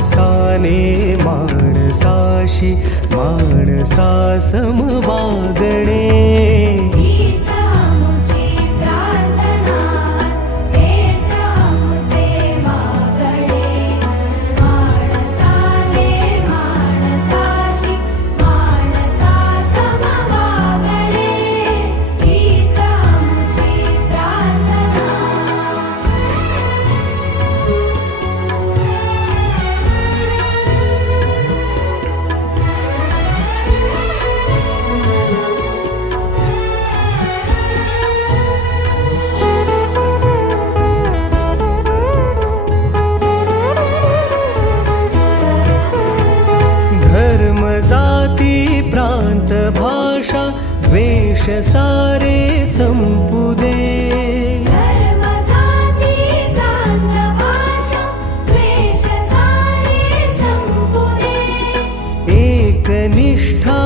माणसाने माणसाशी माणसा सम वागणे. प्रांत भाषा द्वेष सारे संपू दे. धर्म जाती प्रांत भाषा द्वेष सारे संपू दे. एक निष्ठा